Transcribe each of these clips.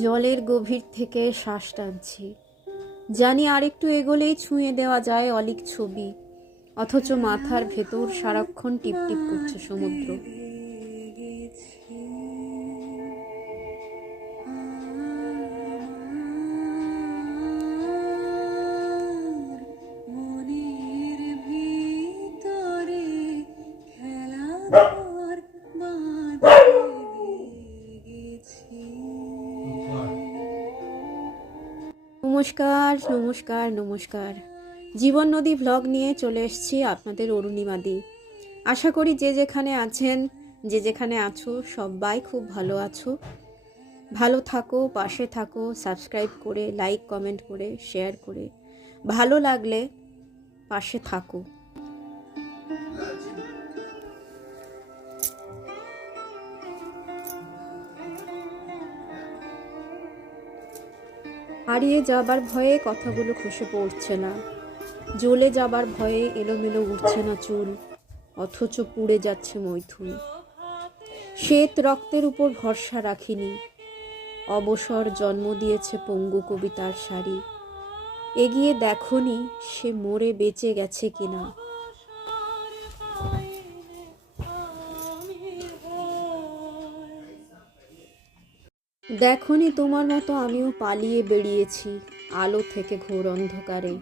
জলের গভীর থেকে শ্বাস টানছি, জানি আরেকটু এগোলেই ছুঁয়ে দেওয়া যায় অলীক ছবি, অথচ মাথার ভেতর সারাক্ষণ টিপটিপ করছে সমুদ্র। নমস্কার নমস্কার নমস্কার, জীবন নদী ভ্লগ নিয়ে চলে এসেছি আপনাদের অরুণিমাদি। আশা করি যে যেখানে আছেন, যে যেখানে আছো, সবাই খুব ভালো আছো। ভালো থাকো, পাশে থাকো, সাবস্ক্রাইব করে, লাইক কমেন্ট করে, শেয়ার করে, ভালো লাগলে পাশে থাকো। হারিয়ে যাবার ভয়ে কথাগুলো খসে পড়ছে না, জ্বলে যাবার ভয়ে এলোমেলো উঠছে না চুল, অথচ পুড়ে যাচ্ছে মৈথুন। শ্বেত রক্তের উপর ভরসা রাখিনি, অবসর জন্ম দিয়েছে পঙ্গু কবিতার শাড়ি। এগিয়ে দেখনি সে মরে বেঁচে গেছে কিনা। দেখনি তোমার মতো আমিও পালিয়ে বেরিয়েছি আলো থেকে ঘোর অন্ধকারে,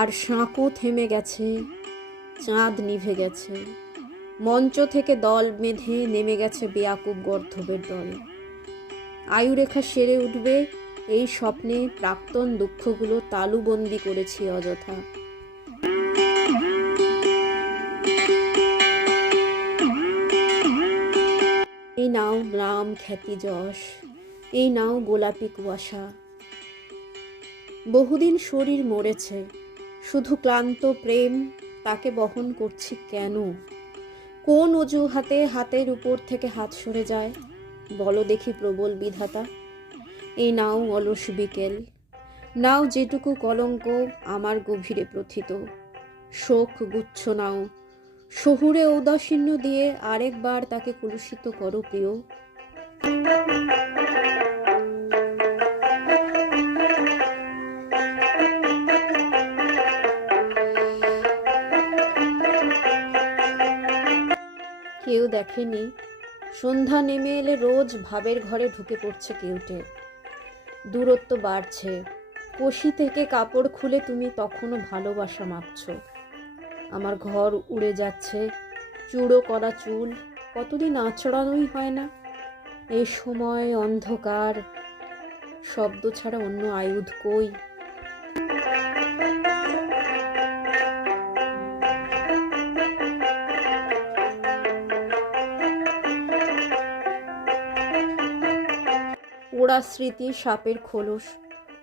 আর সাঁকো থেমে গেছে, চাঁদ নিভে গেছে, মঞ্চ থেকে দল বেঁধে নেমে গেছে বেয়াকুব গর্ধবের দল। আয়ুরেখা সেরে উঠবে এই স্বপ্নে প্রাক্তন দুঃখগুলো তালুবন্দি করেছি অযথা। এই নাও নাম খ্যাতি যশ, এই নাও গোলাপি কুয়াশা। বহুদিন শরীর মরেছে, শুধু ক্লান্ত প্রেম তাকে বহন করছি কেন? কোন অজুহাতে হাতের উপর থেকে হাত সরে যায়, বলো দেখি প্রবল বিধাতা। এই নাও অলস বিকেল, নাও যেটুকু কলঙ্ক আমার গভীরে প্রথিত। শোক গুচ্ছ নাও, শহুরে ঔদাসীন্য দিয়ে আরেকবার তাকে কলুষিত করো প্রিয়। কেউ দেখেনি, সন্ধ্যা নেমে এলে রোজ ভাবের ঘরে ঢুকে পড়ছে কেউটে। দূরত্ব বাড়ছে, কষি থেকে কাপড় খুলে তুমি তখনও ভালোবাসা মাপছ। আমার ঘর উড়ে যাচ্ছে, চূড়ো করা চুল কতদিন আঁচড়ানোই হয় না। এই সময় অন্ধকার, শব্দ ছাড়া অন্য আয়ুধ কই? পোড়া স্মৃতি সাপের খোলস,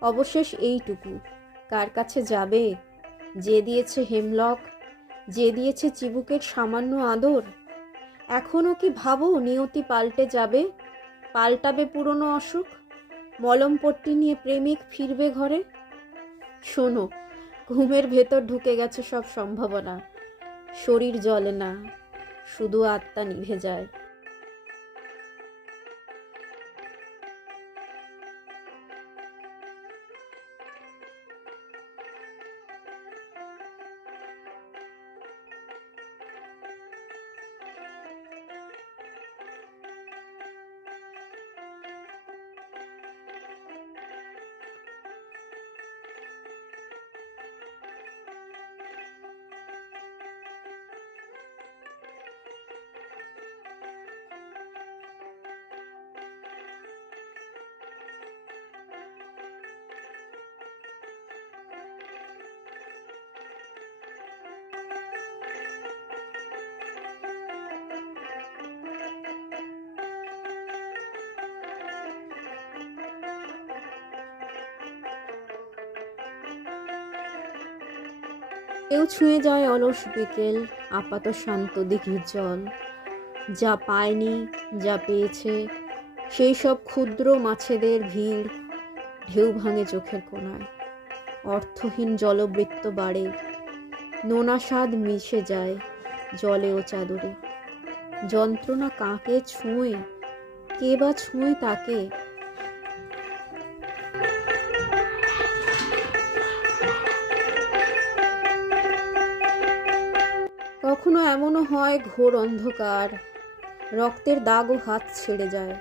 অবশেষ এইটুকু। কার কাছে যাবে যে দিয়েছে হেমলক, যে দিয়েছে চিবুকের সামান্য আদর? এখনও কি ভাবো নিয়তি পাল্টে যাবে, পাল্টাবে পুরনো অসুখ? মলমপট্টি নিয়ে প্রেমিক ফিরবে ঘরে? শোনো, ঘুমের ভেতর ঢুকে গেছে সব সম্ভাবনা। শরীর জ্বলে না, শুধু আত্মা নিভে যায়। কেউ ছুঁয়ে যায় অলস বিকেল, আপাত শান্ত দিঘির জল। যা পায়নি, যা পেয়েছে, সেই সব ক্ষুদ্র মাছেদের ভিড় ঢেউ ভাঙে চোখের কোণায়। অর্থহীন জলবৃত্ত বাড়ে, নোনা স্বাদ মিশে যায় জলে ও চাদরে। যন্ত্রণা কাকে ছুঁয়ে, কে বা ছুঁয়ে তাকে? এমনও হয় ঘোর অন্ধকার, রক্তের দাগও হাত ছেড়ে যায়।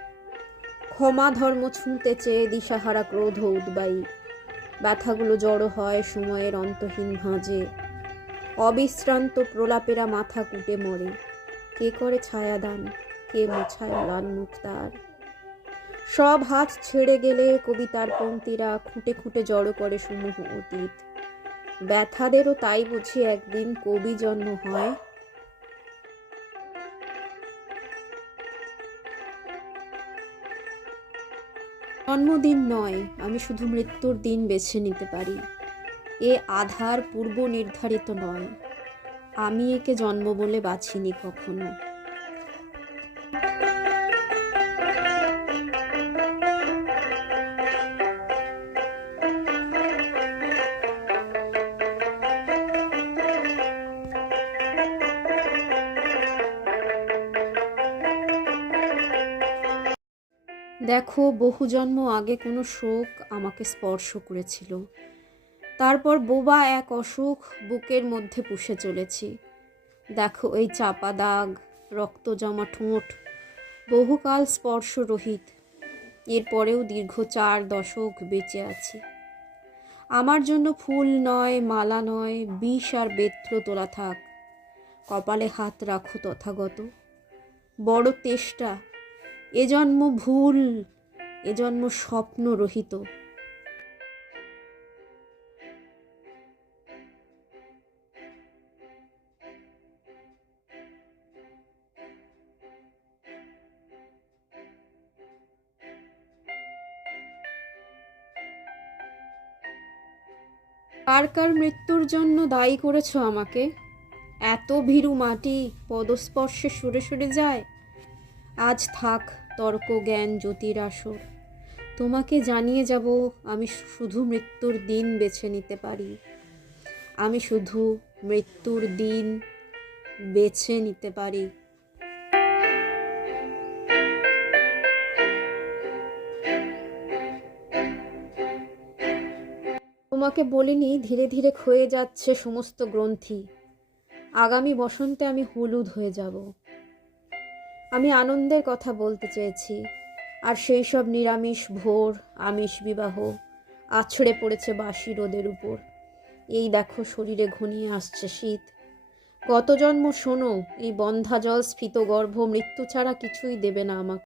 ক্ষমা ধর্ম ছুঁতে চেয়ে দিশাহারা ক্রোধ উদ্বায়ী, ব্যথাগুলো জড়ো হয় সময়ের অন্তহীন ভাঁজে। অবিশ্রান্ত প্রলাপেরা মাথা কুটে মরে, কে করে ছায়াদান, কে মোছায় ম্লান মুখ তার। সব হাত ছেড়ে গেলে কবিতার পংক্তিরা খুঁটে খুঁটে জড়ো করে সমূহ অতীত। ব্যথাদেরও তাই বুঝি একদিন কবি জন্ম হয়। জন্মদিন নয়, আমি শুধু মৃত্যুর দিন বেছে নিতে পারি। এ আধার পূর্ব নির্ধারিত নয়, আমি একে জন্ম বলে বাছিনি কখনো। দেখো, বহু জন্ম আগে কোনো শোক আমাকে স্পর্শ করেছিল, তারপর বোবা এক অসুখ বুকের মধ্যে পুষে চলেছি। দেখো এই চাপা দাগ, রক্ত জমা ঠোঁট, বহুকাল স্পর্শ রহিত, এরপরেও দীর্ঘ 4 দশক বেঁচে আছি। আমার জন্য ফুল নয়, মালা নয়, বিষ আর বেত্র তোলা থাক, কপালে হাত রাখো তথাগত। বড় তেষ্টা, এ জন্ম ভুল, এ জন্ম স্বপ্ন রহিত। কার কার মৃত্যুর জন্য দায়ী করেছ আমাকে? এত ভীরু মাটি পদস্পর্শে সরে সরে যায়। আজ থাক তর্ক জ্ঞান জ্যোতির আসর, তোমাকে জানিয়ে যাব আমি শুধু মৃত্যুর দিন বেছে নিতে পারি। আমি শুধু মৃত্যুর দিন বেছে নিতে পারি। তোমাকে বলিনি ধীরে ধীরে ক্ষয়ে যাচ্ছে সমস্ত গ্রন্থি, আগামী বসন্তে আমি হলুদ হয়ে যাব। আমি আনন্দের কথা বলতে চেয়েছি, আর সেই সব নিরামিষ ভোর, আমিষ বিবাহ আছড়ে পড়েছে বাসি রোদের উপর। এই দেখো শরীরে ঘনিয়ে আসছে শীত। গত জন্ম শোনো, এই বন্ধ্যা জল স্ফীত গর্ভ মৃত্যু ছাড়া কিছুই দেবে না আমাকে।